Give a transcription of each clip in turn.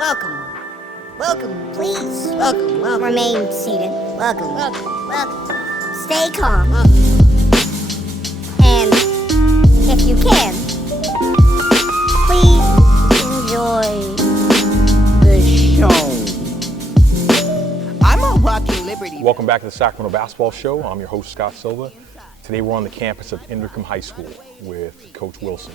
Welcome. Welcome, please. Welcome, welcome. Remain seated. Welcome, welcome, welcome. Stay calm. And if you can, please enjoy the show. I'm a walking liberty. Welcome back to the Sacramento Basketball Show. I'm your host, Scott Silva. Today we're on the campus of Inderkum High School with Coach Wilson.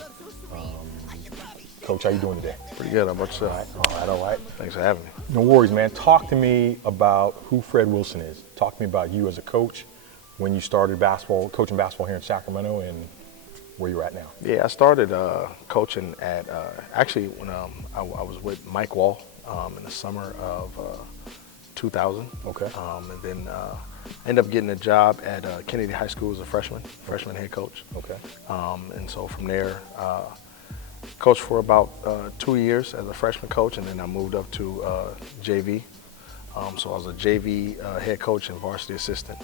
Coach, how you doing today? Pretty good. How about yourself? All right. Thanks for having me. No worries, man. Talk to me about who Fred Wilson is. Talk to me about you as a coach, when you started coaching basketball here in Sacramento, and where you're at now. Yeah, I started coaching at, actually when I was with Mike Wall in the summer of 2000. Okay. And then I ended up getting a job at Kennedy High School as a freshman head coach. Okay. And so from there, coached for about 2 years as a freshman coach, and then I moved up to JV. So I was a JV head coach and varsity assistant.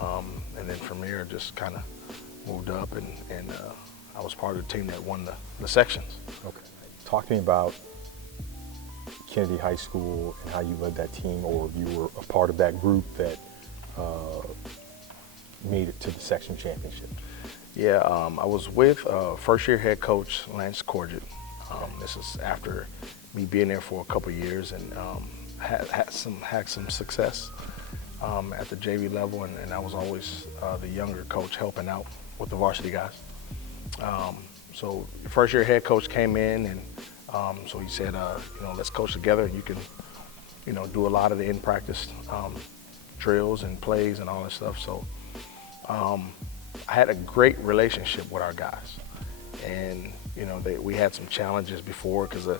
And then from there, just kind of moved up, and I was part of the team that won the sections. Okay. Talk to me about Kennedy High School and how you led that team, or you were a part of that group that made it to the section championship. Yeah, I was with first-year head coach Lance CORGIAT. This is after me being there for a couple of years, and had some success at the JV level, and I was always the younger coach helping out with the varsity guys. So first-year head coach came in, and so he said, let's coach together, and you can, do a lot of the in-practice drills and plays and all that stuff. So. I had a great relationship with our guys, and we had some challenges before because I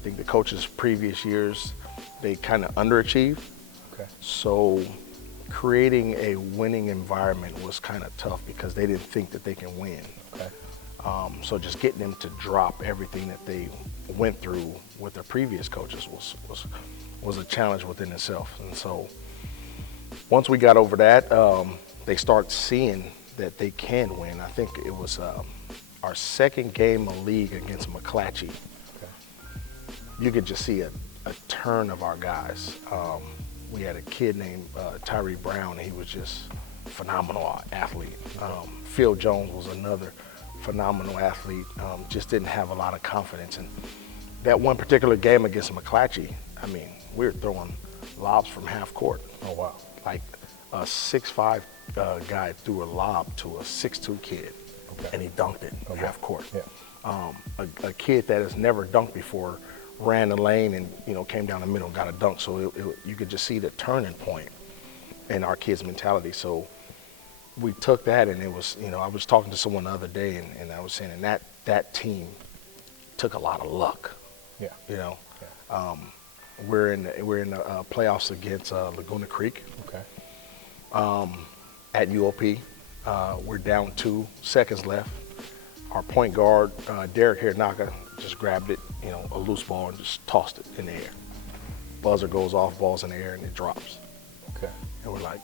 think the coaches previous years, they kind of underachieved. Okay. So creating a winning environment was kind of tough because they didn't think that they can win. Okay. So just getting them to drop everything that they went through with their previous coaches was a challenge within itself. And so once we got over that, they start seeing that they can win. I think it was our second game of league against McClatchy. Okay. You could just see a turn of our guys. We had a kid named Tyree Brown. He was just a phenomenal athlete. Phil Jones was another phenomenal athlete. Just didn't have a lot of confidence. And that one particular game against McClatchy, I mean, we were throwing lobs from half court. Oh, wow. Like a 6'5" guy threw a lob to a 6'2" kid, okay, and he dunked it half court. Yeah. A kid that has never dunked before ran the lane and came down the middle and got a dunk. So you could just see the turning point in our kids' mentality. So we took that, and it was I was talking to someone the other day, and I was saying, and that team took a lot of luck. Yeah. Yeah. We're in the playoffs against Laguna Creek. Okay. At UOP, we're down 2 seconds left. Our point guard, Derek Hiranaka, just grabbed it, a loose ball, and just tossed it in the air. Buzzer goes off, ball's in the air, and it drops. Okay. And we're like,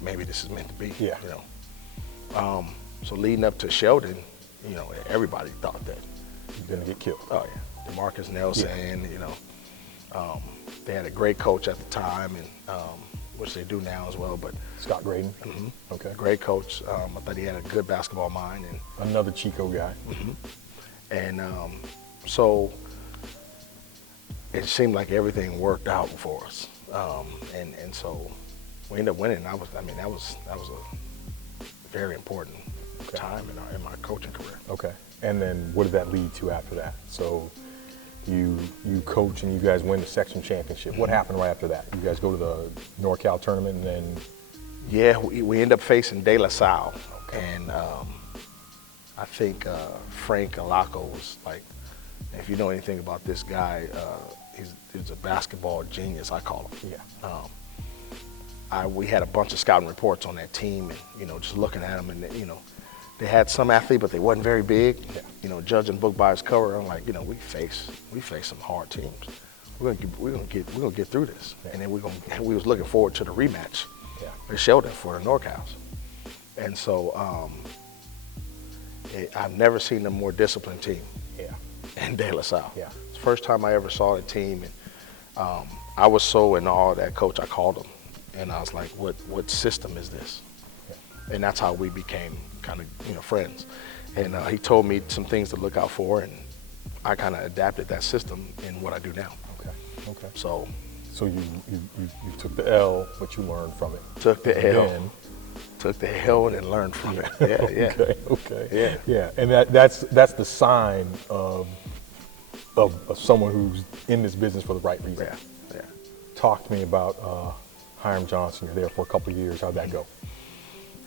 maybe this is meant to be. Yeah. So leading up to Sheldon, everybody thought that You're gonna get killed. Oh yeah, DeMarcus Nelson. Yeah. They had a great coach at the time, and which they do now as well. But Scott GRADIN. Mm-hmm. Okay. Great coach. I thought he had a good basketball mind, and Another Chico guy. mm-hmm. And so it seemed like everything worked out for us, and so we ended up winning. That was a very important time in my coaching career. Okay. And then what did that lead to after that? So you coach and you guys win the section championship. What happened right after that? You guys go to the NorCal tournament, and then? Yeah, we end up facing De La Salle. Okay. And I think Frank Allocco was like, if you know anything about this guy, he's a basketball genius, I call him. Yeah. We had a bunch of scouting reports on that team, and just looking at them, and they had some athlete, but they wasn't very big. Yeah. Judging book by its cover, I'm like, we face some hard teams. We're gonna get through this, yeah. And then we was looking forward to the rematch. Yeah. With Sheldon for the NorCals, and so I've never seen a more disciplined team. Yeah. And De La Salle. Yeah. the first time I ever saw the team, and I was so in awe of that coach. I called him, and I was like, "What system is this?" And that's how we became kind of friends. And he told me some things to look out for, and I kind of adapted that system in what I do now. Okay. So you took the L, but you learned from it. Took the And L. then- Took the L and learned from it. Yeah. Okay. Yeah. And that's the sign of someone who's in this business for the right reason. Yeah. Talk to me about Hiram Johnson. You're there for a couple of years. How'd that go?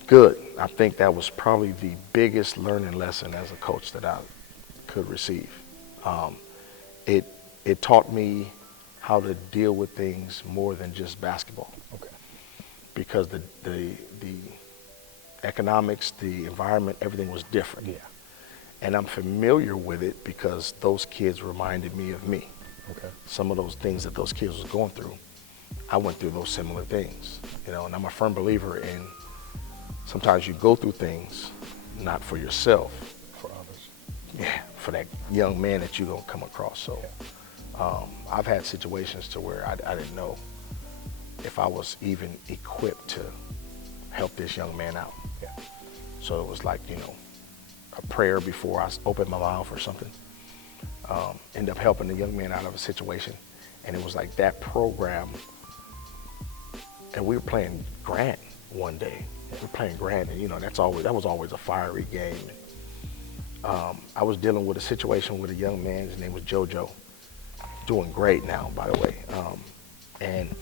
Good. I think that was probably the biggest learning lesson as a coach that I could receive. It taught me how to deal with things more than just basketball. Okay. Because the economics, the environment, everything was different. Yeah. And I'm familiar with it because those kids reminded me of me. Okay. Some of those things that those kids was going through, I went through those similar things, and I'm a firm believer in sometimes you go through things not for yourself, For others. yeah, for that young man that you're gonna come across. So I've had situations to where I didn't know if I was even equipped to help this young man out. Yeah. So it was like, a prayer before I opened my mouth or something. End up helping the young man out of a situation. And it was like that program, and we were playing Grant one day. We were playing Grant, and that was always a fiery game. I was dealing with a situation with a young man, his name was JoJo, doing great now, by the way. And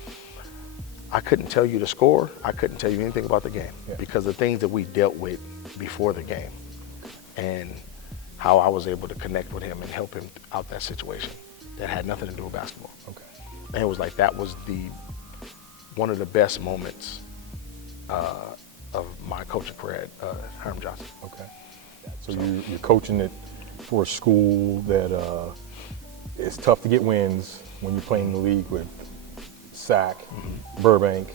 I couldn't tell you the score. I couldn't tell you anything about the game because the things that we dealt with before the game and how I was able to connect with him and help him out that situation that had nothing to do with basketball. Okay. And it was like that was one of the best moments of my coaching career at Hiram Johnson. Okay. So you're coaching it for a school that it's tough to get wins when you're playing in the league with SAC, Burbank.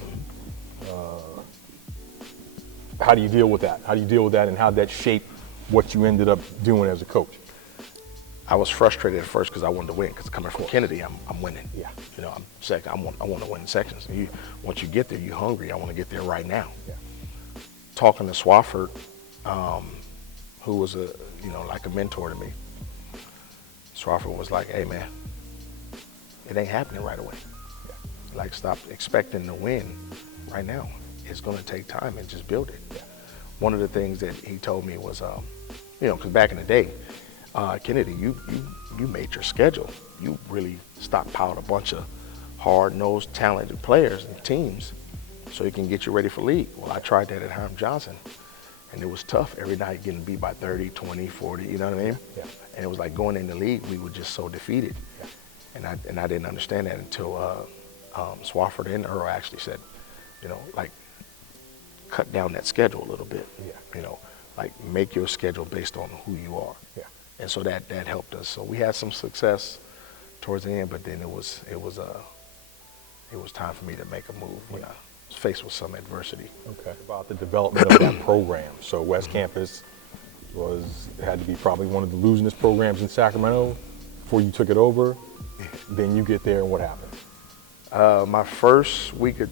How do you deal with that? And how did that shape what you ended up doing as a coach? I was frustrated at first because I wanted to win. Because coming from Kennedy, I'm winning. Yeah. I'm second. I want to win sections. Once you get there, you're hungry. I want to get there right now. Yeah. Talking to Swafford, who was like a mentor to me. Swafford was like, "Hey man, it ain't happening right away. Yeah. Like stop expecting to win right now. It's going to take time and just build it." Yeah. One of the things that he told me was, because back in the day, Kennedy, you made your schedule. You really stockpiled a bunch of hard-nosed, talented players and teams so you can get you ready for league. Well, I tried that at Hiram Johnson, and it was tough every night getting beat by 30, 20, 40, you know what I mean? Yeah. And it was like going in the league, we were just so defeated. Yeah. And I didn't understand that until Swafford and EARL actually said, cut down that schedule a little bit. Yeah. Like make your schedule based on who you are. Yeah. And so that helped us. So we had some success towards the end, but then it was time for me to make a move when I was faced with some adversity. Okay. About the development of that program. So West Campus had to be probably one of the losingest programs in Sacramento before you took it over. Then you get there, and what happened? My first week of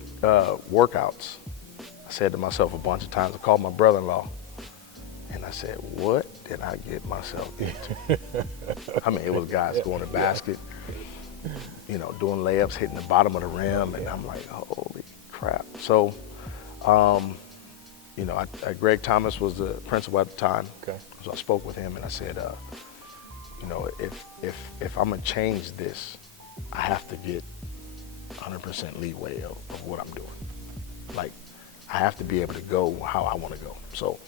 workouts, I said to myself a bunch of times, I called my brother-in-law, and I said, what did I get myself into? I mean, it was guys going to basket, doing layups, hitting the bottom of the rim, and I'm like, holy crap. So, Greg Thomas was the principal at the time. Okay. So I spoke with him, and I said, if I'm gonna change this, I have to get 100% leeway of what I'm doing. Like, I have to be able to go how I want to go. So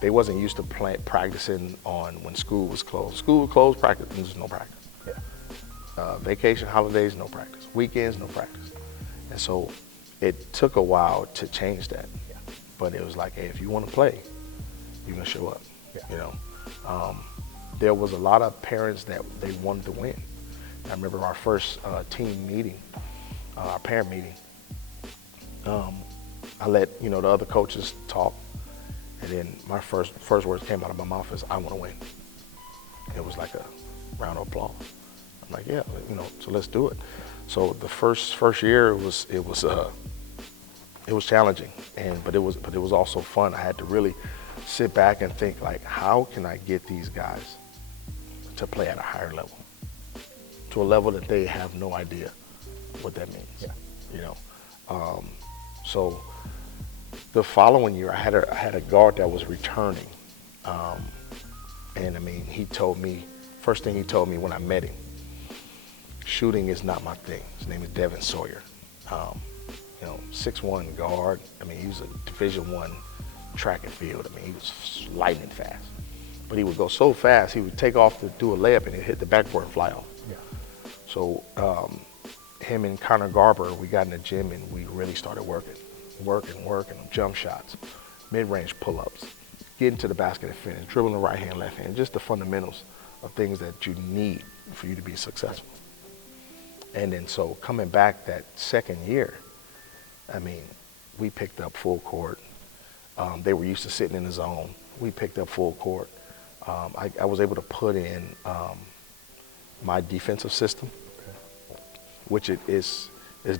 they wasn't used to practicing on when school was closed. School was closed, practice, there's no practice. Yeah. Vacation, holidays, no practice. Weekends, no practice. And so it took a while to change that. Yeah. But it was like, hey, if you want to play, you're going to show up. Yeah. There was a lot of parents that they wanted to win. I remember our first team meeting, our parent meeting. I let the other coaches talk, and then my first words came out of my mouth is, "I want to win." And it was like a round of applause. I'm like, yeah, so let's do it. So the first year it was challenging, but it was also fun. I had to really sit back and think, like, how can I get these guys to play at a higher level, to a level that they have no idea what that means. Yeah. So the following year, I had a guard that was returning, and I mean, first thing he told me when I met him, shooting is not my thing. His name is Devin Sawyer. 6'1" guard. I mean, he was a Division I track and field. I mean, he was lightning fast. But he would go so fast, he would take off to do a layup and he'd hit the backboard and fly off. Yeah. So him and Connor Garber, we got in the gym and we really started working jump shots, mid-range pull-ups, getting to the basket and finish, dribbling the right hand, left hand, just the fundamentals of things that you need for you to be successful. And then so coming back that second year, I mean, we picked up full court. They were used to sitting in the zone. We picked up full court. I was able to put in my defensive system, which it is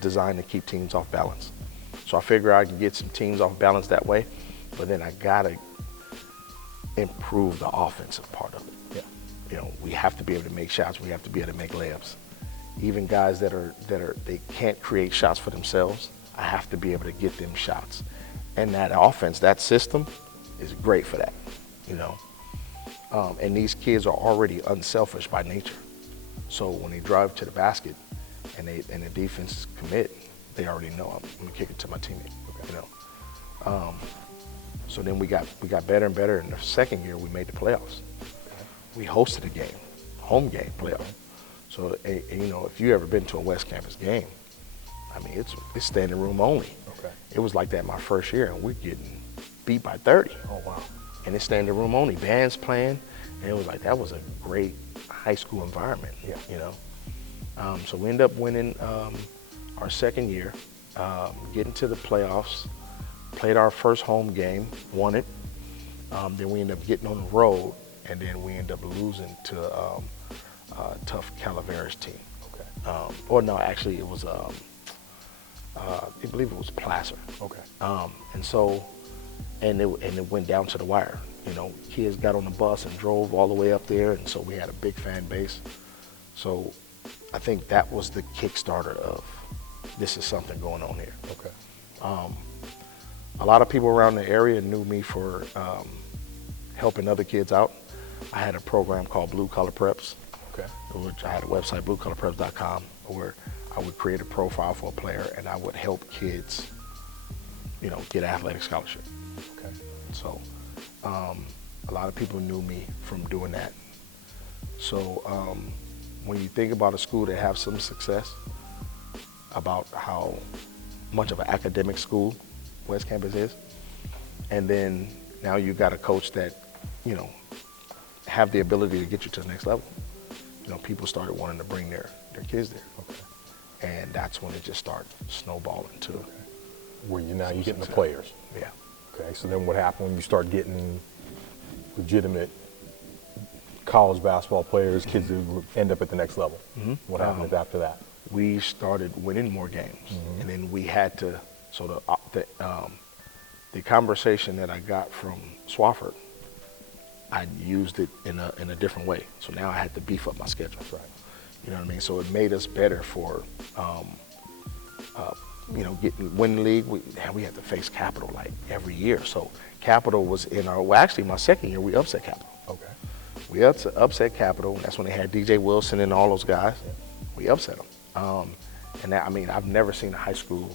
designed to keep teams off balance. So I figure I can get some teams off balance that way, but then I gotta improve the offensive part of it. Yeah. We have to be able to make shots. We have to be able to make layups. Even guys that they can't create shots for themselves, I have to be able to get them shots. And that offense, that system is great for that, And these kids are already unselfish by nature. So when they drive to the basket and the defense commit, they already know I'm gonna kick it to my teammate, So then we got better and better. In the second year, we made the playoffs. We hosted a game, home game playoff. So, if you ever been to a West Campus game, I mean, it's standing room only. Okay. It was like that my first year, and we're getting beat by 30. Oh, wow. And it's standing room only, bands playing, and it was like, that was a great high school environment, So we ended up winning our second year, getting to the playoffs, played our first home game, won it. Then we ended up getting on the road, and then we ended up losing to a tough Calaveras team. Okay. Or no, actually it was, I believe it was Placer. Okay. And it went down to the wire. Kids got on the bus and drove all the way up there, and so we had a big fan base. So I think that was the Kickstarter of, this is something going on here. Okay. A lot of people around the area knew me for helping other kids out. I had a program called Blue Collar Preps. Okay. Which I had a website, bluecollarpreps.com, where I would create a profile for a player and I would help kids, get an athletic scholarship. Okay. So a lot of people knew me from doing that. So when you think about a school that have some success, about how much of an academic school West Campus is, and then now you got a coach that, have the ability to get you to the next level. People started wanting to bring their kids there. Okay. And that's when it just started snowballing too. Okay. Where you're getting the players. Yeah. Okay, so then what happened when you start getting legitimate college basketball players, kids who end up at the next level? Mm-hmm. What happened after that? We started winning more games, and then we had to, so the conversation that I got from Swafford, I used it in a different way. So now I had to beef up my schedule. Right. You know what I mean? So it made us better for, winning the league. We had to face Capital like every year. So Capital was in actually my second year, we upset Capital. Okay. We upset Capital. That's when they had DJ Wilson and all those guys. Yeah. We upset them. And that, I've never seen a high school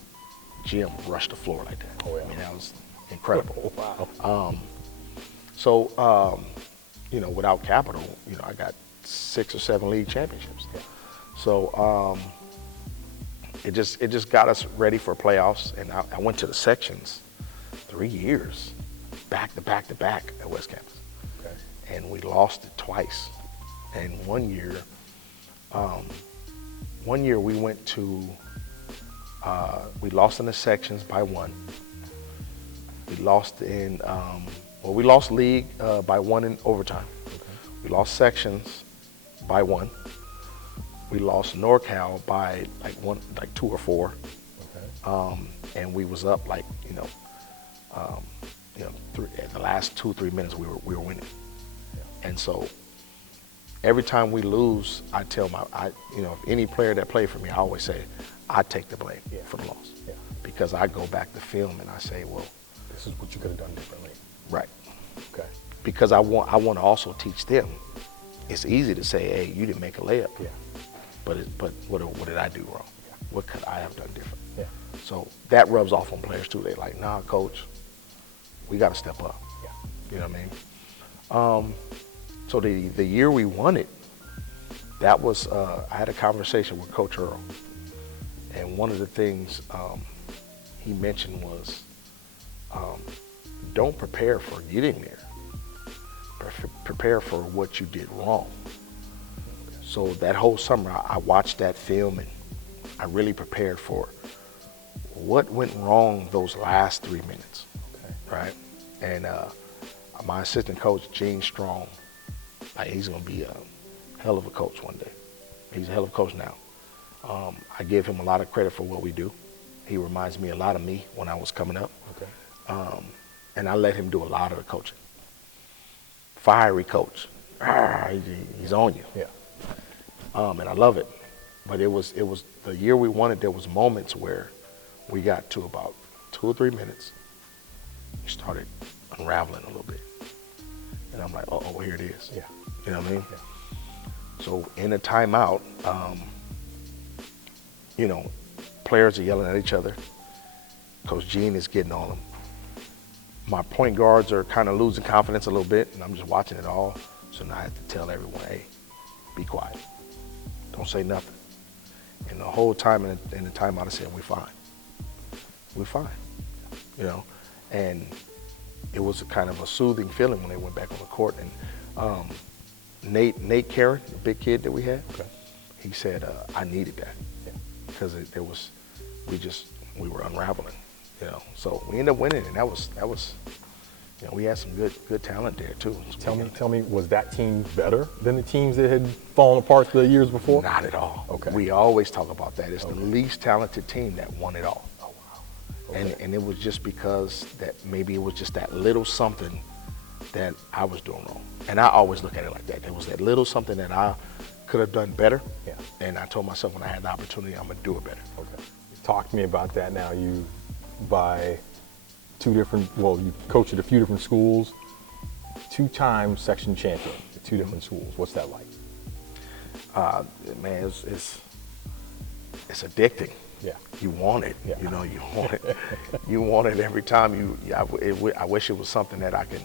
gym rush the floor like that. Oh, yeah. That was incredible. Wow. So, without Capital, I got 6 or 7 league championships. Yeah. So it just got us ready for playoffs, and I went to the sections 3 years, back to back at West Campus. Okay. And we lost it twice. And one year we went to, we lost in the sections by 1. We lost in, we lost league by 1 in overtime. Okay. We lost sections by 1. we lost NorCal by like 2 or 4. Okay. And we was up like, at the last 2-3 minutes we were winning. Yeah. And so every time we lose, I tell if any player that played for me, I always say, I take the blame for the loss. Yeah. Because I go back to film and I say, well, this is what you could have done differently. right. Okay. Because I want to also teach them. It's easy to say, hey, you didn't make a layup. Yeah. But what did I do wrong? Yeah. What could I have done different? Yeah. So that rubs off on players too. They're like, nah, coach, we got to step up. Yeah. You know what I mean? So the year we won it, that was, I had a conversation with Coach Earl. And one of the things he mentioned was, don't prepare for getting there. Prepare for what you did wrong. So that whole summer, I watched that film and I really prepared for what went wrong those last 3 minutes, right? And my assistant coach, Gene Strong, he's gonna be a hell of a coach one day. He's a hell of a coach now. I give him a lot of credit for what we do. He reminds me a lot of me when I was coming up. Okay. And I let him do a lot of the coaching. Fiery coach, he's on you. Yeah. And I love it. But it was the year we won it, there was moments where we got to about 2 or 3 minutes. We started unraveling a little bit. And I'm like, oh, here it is. Yeah. You know what I mean? Yeah. So in a timeout, players are yelling at each other. Coach Gene is getting on them. My point guards are kind of losing confidence a little bit, and I'm just watching it all. So now I have to tell everyone, hey, be quiet. Don't say nothing. And the whole time in the timeout, I said, we're fine. We're fine. And it was a kind of a soothing feeling when they went back on the court. And Nate Karen, the big kid that we had, he said, I needed that. Because we were unraveling. So we ended up winning, and that was we had some good talent there too. Tell me, was that team better than the teams that had fallen apart the years before? Not at all. Okay. We always talk about that. It's the least talented team that won it all. Oh wow. Okay. And it was just because that maybe it was just that little something that I was doing wrong. And I always look at it like that. There was that little something that I could have done better. Yeah. And I told myself when I had the opportunity, I'm gonna do it better. Okay. Talk to me about that now. You you coached at a few different schools, 2-time section champion at 2 different schools. What's that like? Man, it's addicting. Yeah. You want it. Yeah. You want it. You want it every time. I wish it was something that I can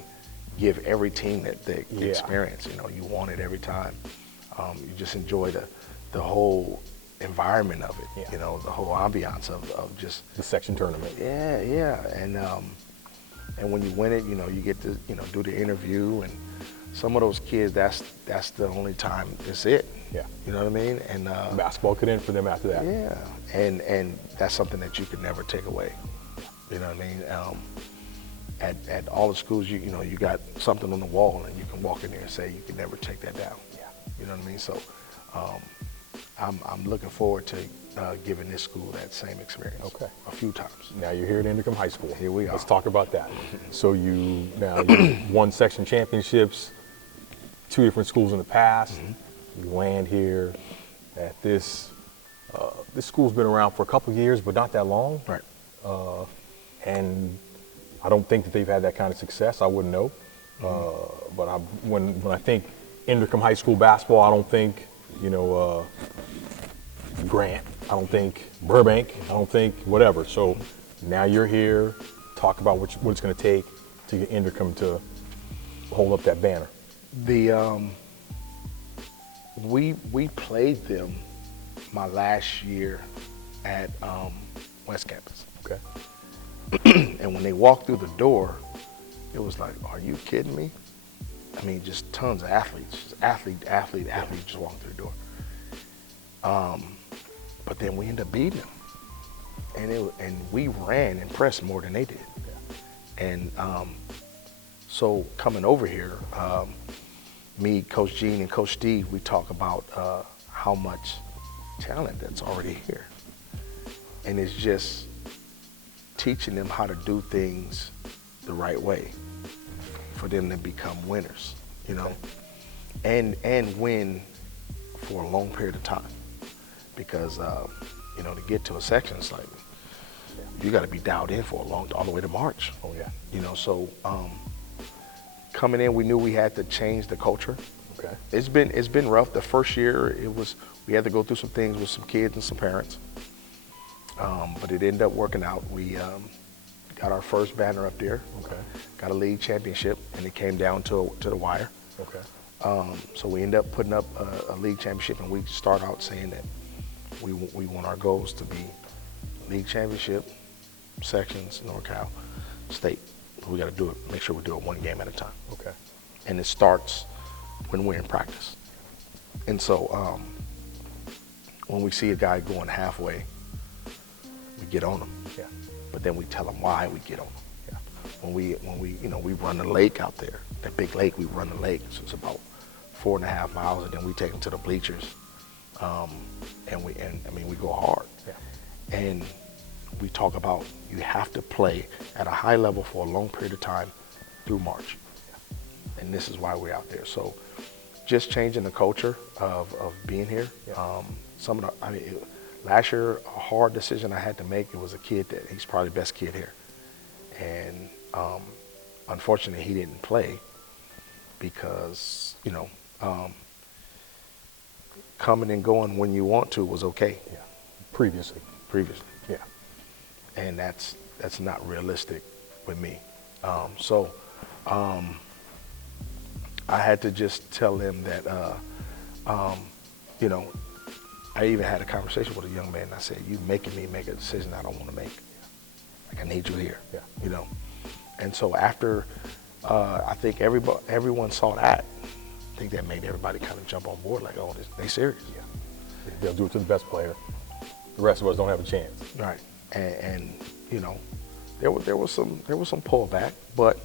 give every team that they experience. You want it every time. You just enjoy the whole environment of it. Yeah. The whole ambiance of just the section tournament. Yeah. And when you win it, you get to do the interview, and some of those kids, that's the only time it's it. Yeah. You know what I mean? And basketball could end for them after that. yeah, and that's something that you can never take away. You know what I mean? At all the schools, you got something on the wall, and you can walk in there and say you can never take that down. Yeah. You know what I mean? So I'm looking forward to giving this school that same experience. Okay. A few times. Now you're here at Inderkum High School. Here we are. Let's talk about that. So you won section championships, 2 different schools in the past. You land here at this. This school's been around for a couple of years, but not that long. Right. And I don't think that they've had that kind of success. I wouldn't know. But when I think Inderkum High School basketball, I don't think Grant. I don't think Burbank. I don't think whatever. So now you're here. Talk about what it's going to take to get Inderkum to hold up that banner. We played them my last year at West Campus. Okay. And when they walked through the door, it was like, are you kidding me? I mean, just tons of athletes, just athlete, just walking through the door. But then we ended up beating them, and we ran and pressed more than they did. And so coming over here, me, Coach Gene, and Coach Steve, we talk about how much talent that's already here. And it's just teaching them how to do things the right way for them to become winners, you know, and win for a long period of time. Because, you know, to get to a section, it's like, you got to be dialed in for all the way to March. Oh yeah. You know, so coming in, we knew we had to change the culture. Okay. It's been rough. The first year, we had to go through some things with some kids and some parents, but it ended up working out. We got our first banner up there. Okay. Got a league championship, and it came down to the wire. Okay. So we ended up putting up a league championship, and we start out saying that we want our goals to be league championship, sections, NorCal, state. We got to do it. Make sure we do it one game at a time. Okay. And it starts when we're in practice. And so when we see a guy going halfway, we get on him. Yeah. But then we tell him why we get on him. Yeah. When we you know, we run the lake out there, that big lake, we run the lake. So it's about 4.5 miles, and then we take them to the bleachers. And I mean, we go hard. Yeah. And we talk about you have to play at a high level for a long period of time through March. Yeah. And this is why we're out there. So just changing the culture of being here. Yeah. Last year, a hard decision I had to make, it was a kid that he's probably the best kid here. And unfortunately, he didn't play because, you know, coming and going when you want to was okay. Yeah. Previously. Yeah. And that's not realistic with me. I had to just tell them that, you know, I even had a conversation with a young man, and I said, you making me make a decision I don't want to make. Like, I need you here, Yeah. you know. And so after, I think everyone saw that, I think that made everybody kind of jump on board, like, oh, they serious. Yeah. They'll do it to the best player. The rest of us don't have a chance. Right. And you know, there was some pullback, but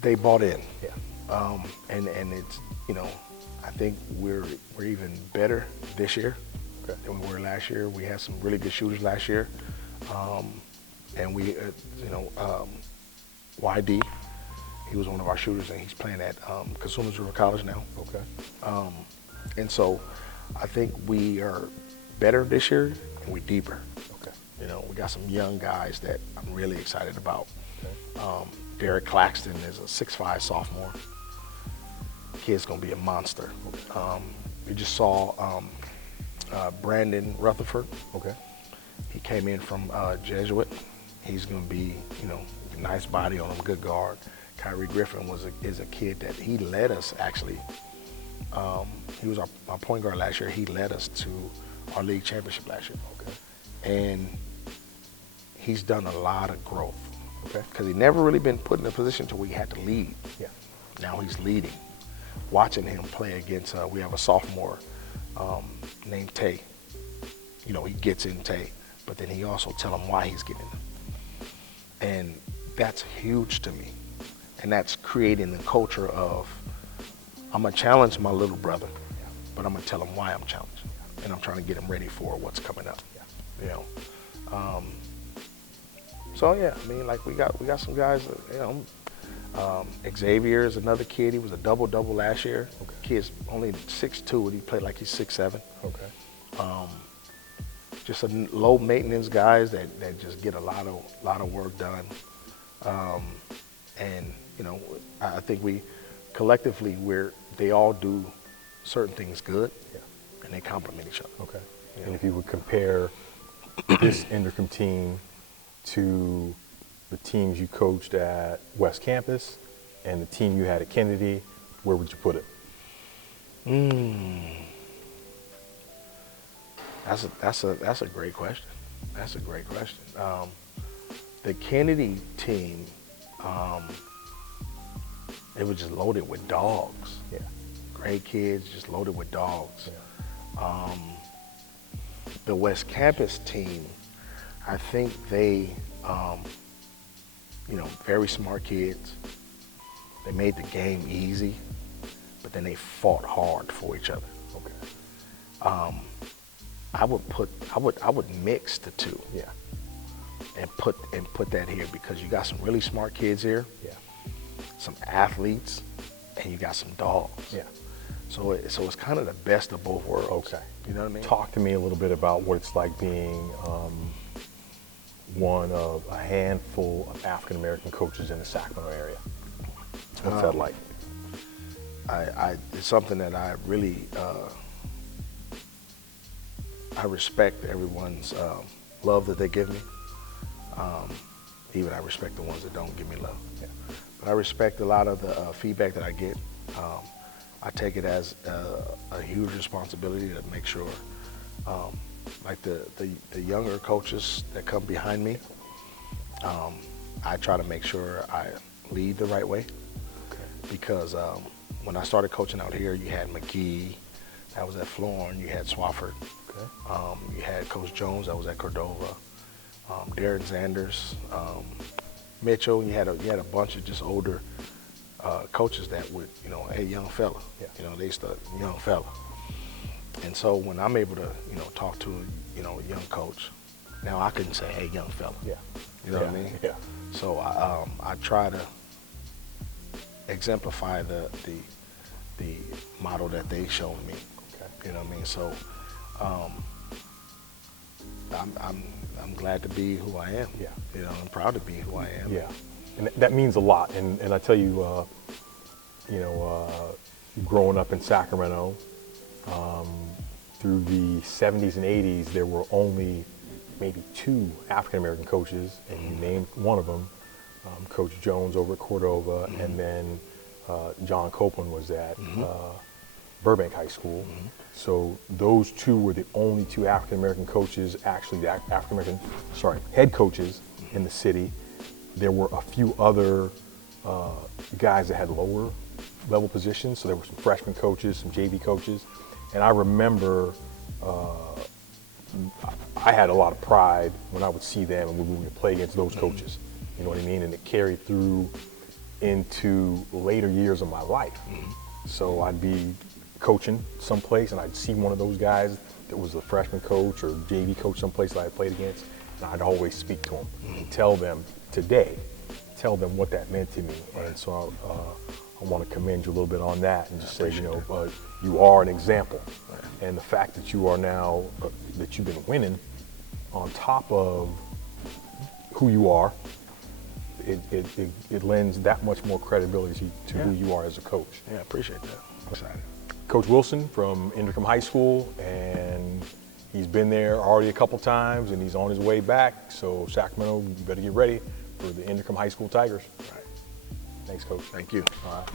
they bought in. Yeah. And it's, you know, I think we're even better this year than we were last year. We had some really good shooters last year, and we, you know, YD, he was one of our shooters, and he's playing at Consumers River College now. Okay. And so I think we are better this year, and we're deeper. Okay. You know, we got some young guys that I'm really excited about. Okay. Derek Claxton is a 6'5" sophomore. Kid's gonna be a monster. We just saw Brandon Rutherford. Okay. He came in from Jesuit. He's gonna be, you know, nice body on him, good guard. Kyrie Griffin is a kid that he led us actually. He was our point guard last year. He led us to our league championship last year. Okay. And he's done a lot of growth. Okay. Because he never really been put in a position to where he had to lead. Yeah. Now he's leading. Watching him play against, we have a sophomore named Tay. You know, he gets in Tay, but then he also tell him why he's getting him. And that's huge to me. And that's creating the culture of, I'm gonna challenge my little brother, but I'm gonna tell him why I'm challenging. And I'm trying to get him ready for what's coming up. You know. So yeah, I mean, like we got some guys, you know, Xavier is another kid. He was a double-double last year. Okay. Kid's only 6'2", and he played like he's 6'7". Okay. Just a low maintenance guys that just get a lot of work done. And you know, I think we collectively they all do certain things good, and they complement each other. Okay. Yeah. And if you would compare this Inderkum team to the teams you coached at West Campus and the team you had at Kennedy, where would you put it? That's a great question. That's a great question. The Kennedy team, it was just loaded with dogs. Yeah. Great kids, just loaded with dogs. Yeah. The West Campus team, I think they, you know, very smart kids. They made the game easy, but then they fought hard for each other. Okay. I would mix the two. Yeah. And put that here, because you got some really smart kids here. Yeah. Some athletes, and you got some dogs. Yeah. So it's kind of the best of both worlds. Okay. You know what I mean? Talk to me a little bit about what it's like being one of a handful of African American coaches in the Sacramento area. What's that like? It's something that I really I respect everyone's love that they give me. Even I respect the ones that don't give me love. Yeah. But I respect a lot of the feedback that I get. I take it as a huge responsibility to make sure, like the younger coaches that come behind me, I try to make sure I lead the right way. Okay. Because when I started coaching out here, you had McGee, that was at FLORIN, you had Swafford, Okay. You had Coach Jones, that was at CORDOVA, Darren Sanders, Mitchell. You had a bunch of just older coaches that would, hey, young fella. Yeah. They start young fella. And so when I'm able to, talk to a young coach, now I can say, hey, young fella. Yeah. You know what I mean? Yeah. So I try to exemplify the model that they showed me. Okay. You know what I mean? So I'm glad to be who I am. Yeah. I'm proud to be who I am. Yeah, and that means a lot. And I tell you, growing up in Sacramento, through the 70s and 80s, there were only maybe 2 African American coaches, and you named one of them, Coach Jones over at Cordova, and then John Copeland was at BURBANK High School. So those 2 were the only 2 African American coaches, actually the head coaches in the city. There were a few other guys that had lower level positions. So there were some freshman coaches, some JV coaches. And I remember I had a lot of pride when I would see them and we would play against those coaches. You know what I mean? And it carried through into later years of my life. So I'd be coaching someplace and I'd see one of those guys that was a freshman coach or JV coach someplace that I had played against, and I'd always speak to them and tell them what that meant to me. And so I want to commend you a little bit on that and just say, you are an example. And the fact that you are now, that you've been winning on top of who you are, it lends that much more credibility to who you are as a coach. Yeah, I appreciate that. I'm excited. Coach Wilson from Inderkum High School, and he's been there already a couple times and he's on his way back. So Sacramento, you better get ready for the Inderkum High School Tigers. All right. Thanks, Coach. Thank you. All right.